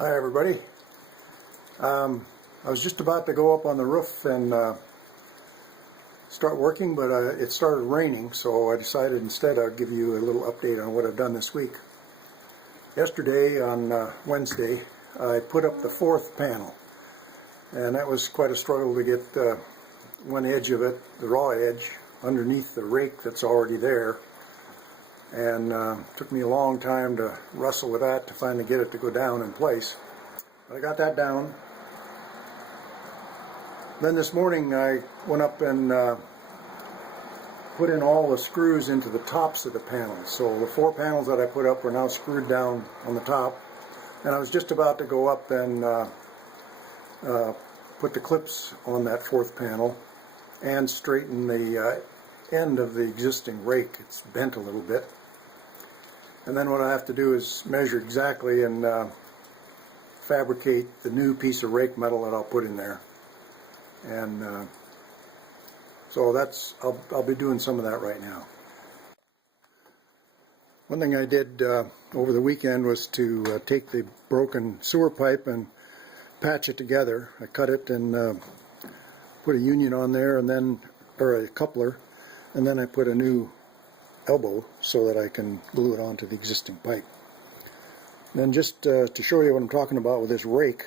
Hi everybody. I was just about to go up on the roof and start working, but it started raining, so I decided instead I'd give you a little update on what I've done this week. Yesterday, on Wednesday, I put up the fourth panel, and that was quite a struggle to get one edge of it, the raw edge, underneath the rake that's already there. And took me a long time to wrestle with that to finally get it to go down in place. But I got that down. Then this morning I went up and put in all the screws into the tops of the panels. So the 4 panels that I put up are now screwed down on the top. And I was just about to go up and put the clips on that 4th panel and straighten the end of the existing rake. It's bent a little bit. And then what I have to do is measure exactly and fabricate the new piece of rake metal that I'll put in there. And so that's, I'll be doing some of that right now. One thing I did over the weekend was to take the broken sewer pipe and patch it together. I cut it and put a union on there, and then, or a coupler, and then I put a new elbow so that I can glue it onto the existing pipe. Then just to show you what I'm talking about with this rake,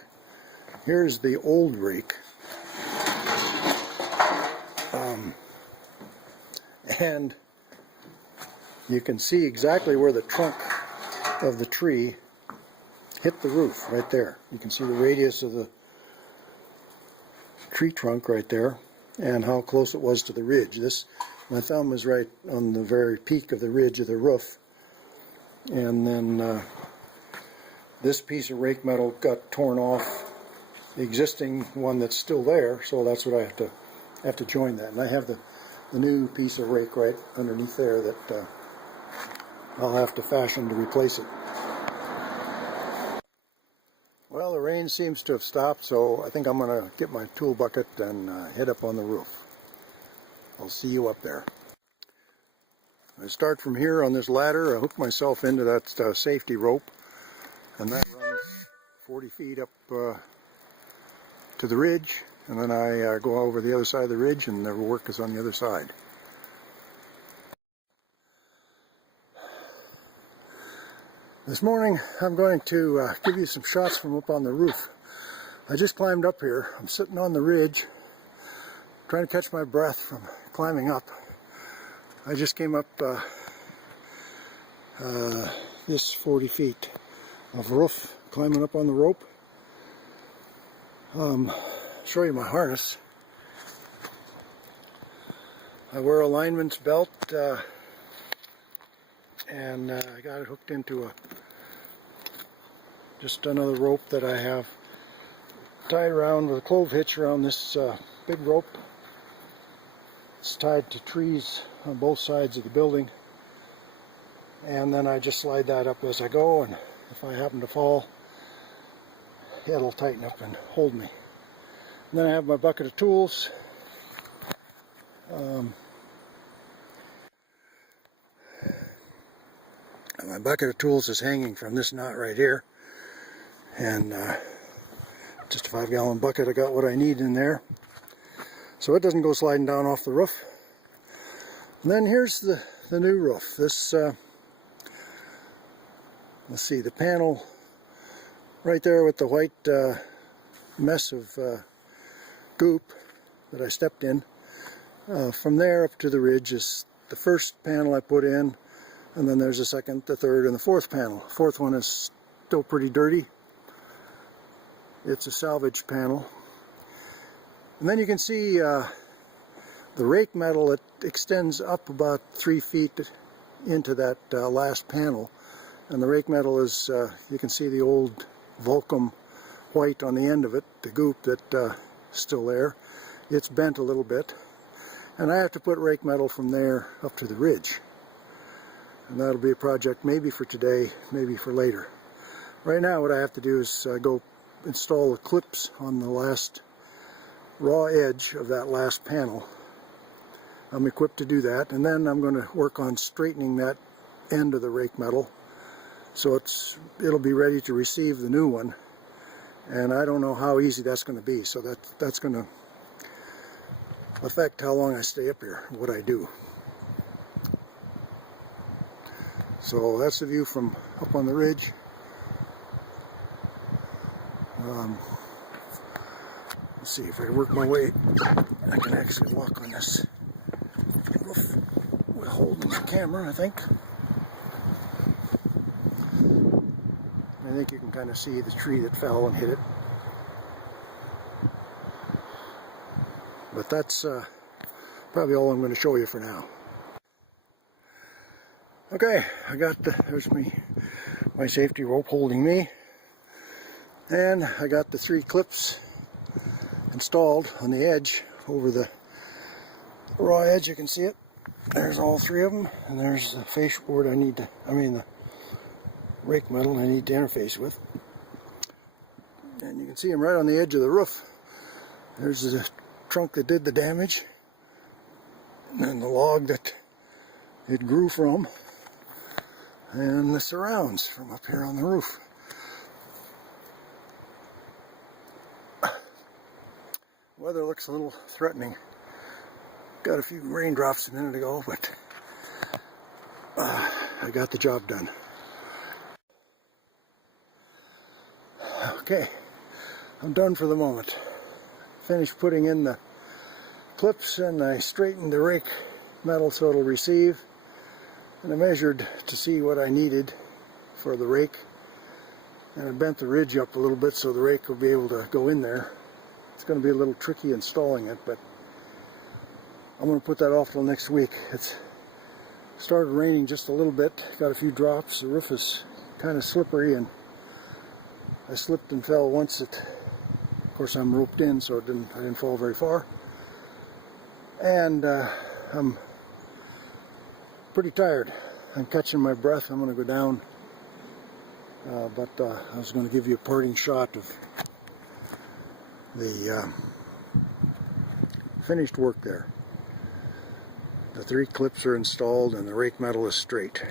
here's the old rake. And you can see exactly where the trunk of the tree hit the roof right there. You can see the radius of the tree trunk right there and how close it was to the ridge. My thumb was right on the very peak of the ridge of the roof, and then this piece of rake metal got torn off the existing one that's still there, so that's what I have to join that. And I have the new piece of rake right underneath there that I'll have to fashion to replace it. Well, the rain seems to have stopped, so I think I'm going to get my tool bucket and head up on the roof. I'll see you up there. I start from here on this ladder. I hook myself into that safety rope, and that runs 40 feet up to the ridge, and then I go over the other side of the ridge, and the work is on the other side. This morning I'm going to give you some shots from up on the roof. I just climbed up here. I'm sitting on the ridge trying to catch my breath from climbing up. I just came up this 40 feet of roof, climbing up on the rope. Show you my harness. I wear a lineman's belt, and I got it hooked into just another rope that I have tied around with a clove hitch around this big rope. It's tied to trees on both sides of the building, and then I just slide that up as I go, and if I happen to fall, it'll tighten up and hold me. And then I have my bucket of tools. My bucket of tools is hanging from this knot right here, and just a 5-gallon bucket. I got what I need in there, so it doesn't go sliding down off the roof. And then here's the new roof. This, let's see, the panel right there with the white mess of goop that I stepped in. From there up to the ridge is the first panel I put in, and then there's the second, the third, and the fourth panel. The fourth one is still pretty dirty. It's a salvage panel. And then you can see the rake metal, it extends up about 3 feet into that last panel. And the rake metal is, you can see the old Vulcum white on the end of it, the goop that's still there. It's bent a little bit. And I have to put rake metal from there up to the ridge. And that'll be a project maybe for today, maybe for later. Right now what I have to do is go install the clips on the last raw edge of that last panel. I'm equipped to do that, and then I'm going to work on straightening that end of the rake metal so it'll be ready to receive the new one and I don't know how easy that's going to be, so that's going to affect how long I stay up here, what I do. So that's the view from up on the ridge. Let's see if I can work my way. I can actually walk on this roof while holding the camera, I think. I think you can kind of see the tree that fell and hit it. But that's probably all I'm going to show you for now. Okay, I got there's my safety rope holding me, and I got the 3 clips installed on the edge over the raw edge. You can see it. There's all 3 of them, and there's the fascia board the rake metal I need to interface with. And you can see them right on the edge of the roof. There's the trunk that did the damage, and then the log that it grew from, and the surrounds from up here on the roof. Weather looks a little threatening. Got a few raindrops a minute ago, but I got the job done. Okay, I'm done for the moment. Finished putting in the clips, and I straightened the rake metal so it'll receive. And I measured to see what I needed for the rake, and I bent the ridge up a little bit so the rake will be able to go in there. It's going to be a little tricky installing it, but I'm going to put that off till next week. It's started raining just a little bit, got a few drops. The roof is kind of slippery, and I slipped and fell once. Of course, I'm roped in, so I didn't fall very far. And I'm pretty tired. I'm catching my breath. I'm going to go down. But I was going to give you a parting shot of the finished work there. The 3 clips are installed and the rake metal is straight.